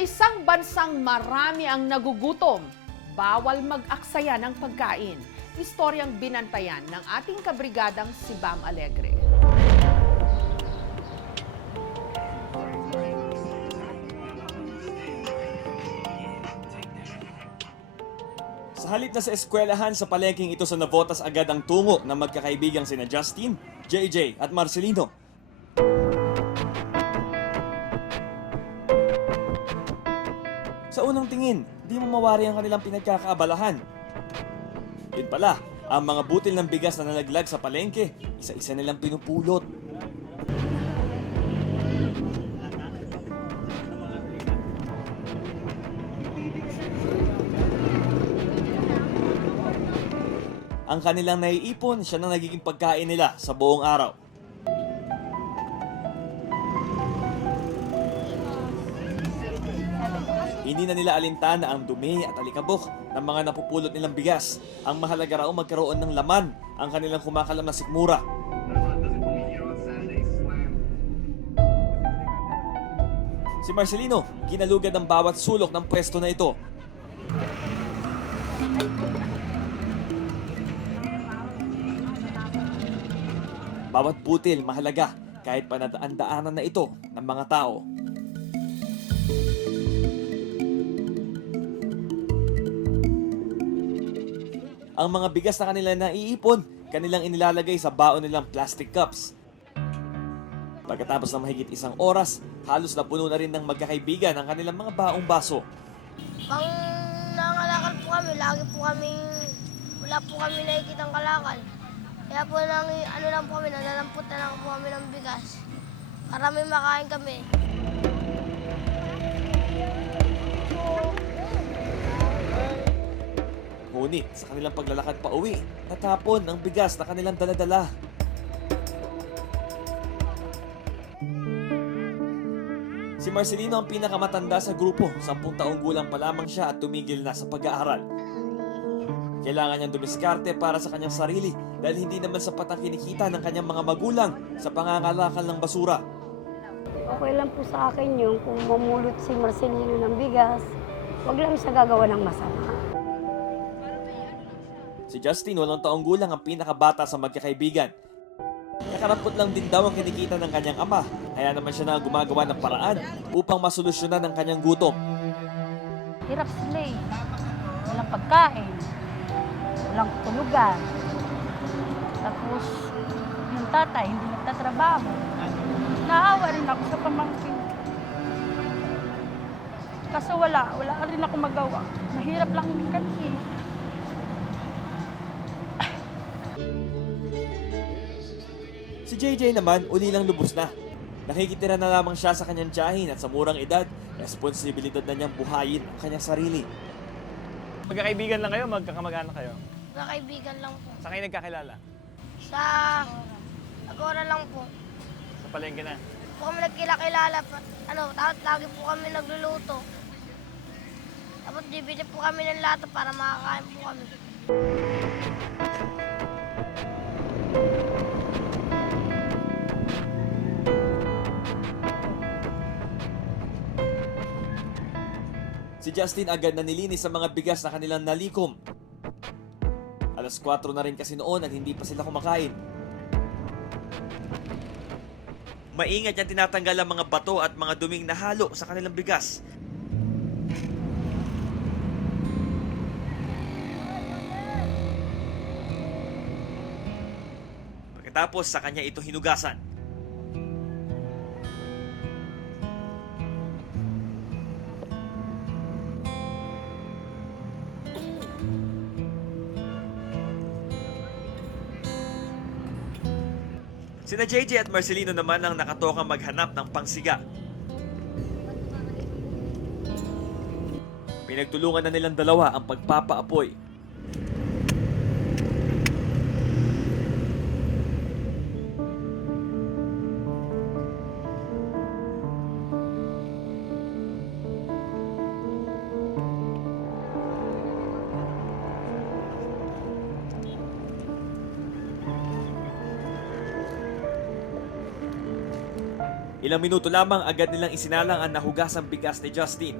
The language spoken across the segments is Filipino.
isang bansang marami ang nagugutom, bawal mag-aksaya ng pagkain. Istoryang binantayan ng ating kabrigadang si Bam Alegre. Sa halip na sa eskwelahan sa palengking ito sa Navotas agad ang tungo ng magkakaibigang sina Justin, JJ at Marcelino. Unang tingin, di mo mawari ang kanilang pinagkakaabalahan. Yun pala, ang mga butil ng bigas na nalaglag sa palengke, isa-isa nilang pinupulot. Ang kanilang naiipon, siya na nagiging pagkain nila sa buong araw. Hindi na nila alintana ang dumi at alikabok ng mga napupulot nilang bigas. Ang mahalaga raw magkaroon ng laman ang kanilang kumakalam na sikmura. Si Marcelino, ginalugad ang bawat sulok ng pwesto na ito. Bawat butil mahalaga kahit panadaan-daanan na ito ng mga tao. Ang mga bigas na kanila naiipon, kanilang inilalagay sa baon nilang plastic cups. Pagkatapos ng mahigit isang oras, halos na puno na rin ng magkakaibigan ang kanilang mga baong baso. Pang nangalakal po kami, lagi po kami, wala po kami nakikitang kalakal. Kaya po nang, ano lang po kami, nalalampot na lang po kami ng bigas. Para may makain kami. Ngunit sa kanilang paglalakad pa uwi, natapon ang bigas na kanilang daladala. Si Marcelino ang pinakamatanda sa grupo. Sampung taong gulang pa lamang siya at tumigil na sa pag-aaral. Kailangan niyang dumiskarte para sa kanyang sarili dahil hindi naman sapat ang kinikita ng kanyang mga magulang sa pangangalakal ng basura. Okay lang po sa akin yung kung mamulot si Marcelino ng bigas, wag lang siya gagawa ng masama. Si Justin, walong taong gulang ang pinakabata sa magkakaibigan. Nakarampot lang din daw ang kinikita ng kanyang ama, kaya naman siya na gumagawa ng paraan upang masolusyonan ang kanyang gutom. Hirap sila eh. Walang pagkain. Walang tulugan. Tapos, yung tatay, hindi nagtatrabaho. Naawa rin ako sa pamangkin. Kaso wala, wala rin ako magawa. Mahirap lang kasi. Si JJ naman, uli lang lubos na. Nakikitira na lamang siya sa kanyang tiyahin at sa murang edad, responsibilidad na niyang buhayin ang kanyang sarili. Magkakaibigan lang kayo, magkakamag-anak kayo. Nakaibigan lang po. Saan kayo nagkakilala? Sa Agora lang po. Sa palengke na. Po kami nagkilakilala. pa- Ano, tapos lagi po kami nagluluto. Tapos bibili po kami ng lato para makakain po kami. Si Justin agad na nilinis ang mga bigas na kanilang nalikom. Alas 4 na rin kasi noon at hindi pa sila kumakain. Maingat niyang tinatanggal ang mga bato at mga duming nahalo sa kanilang bigas. Pagkatapos sa kanya ito hinugasan. Sina JJ at Marcelino naman ang nakatokang maghanap ng pangsiga. Pinagtulungan na nilang dalawa ang pagpapaapoy. Ilang minuto lamang agad nilang isinalang ang nahugasang bigas ni Justin.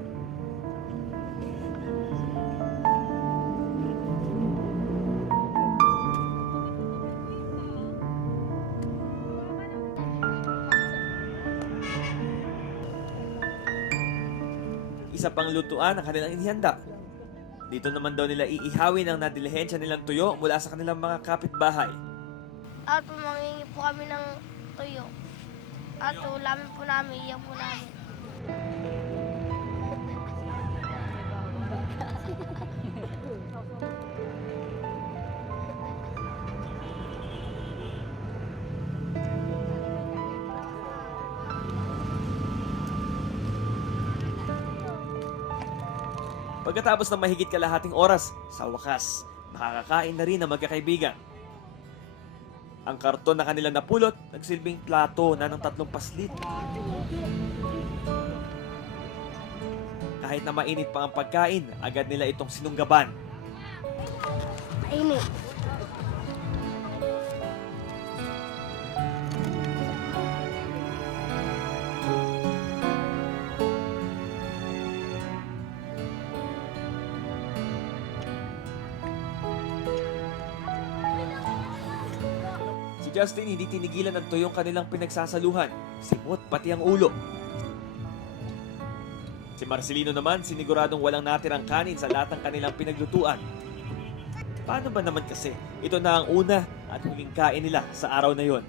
Isa pang lutuan ang kanilang inihanda. Dito naman daw nila iihawin ang nadilihensya nilang tuyo mula sa kanilang mga kapitbahay. At mangingi po kami ng tuyo. At ulamin po namin, iyan po namin. Pagkatapos ng mahigit kalahating oras, sa wakas, makakakain na rin ang magkakaibigan. Ang karton na kanilang napulot, nagsilbing plato na ng tatlong paslit. Kahit na mainit pa ang pagkain, agad nila itong sinunggaban. Mainit. Si Justin hindi tinigilan ng tuyong kanilang pinagsasaluhan, simot pati ang ulo. Si Marcelino naman siniguradong walang natirang kanin sa lahat ng kanilang pinaglutuan. Paano ba naman kasi ito na ang una at huling kain nila sa araw na yon?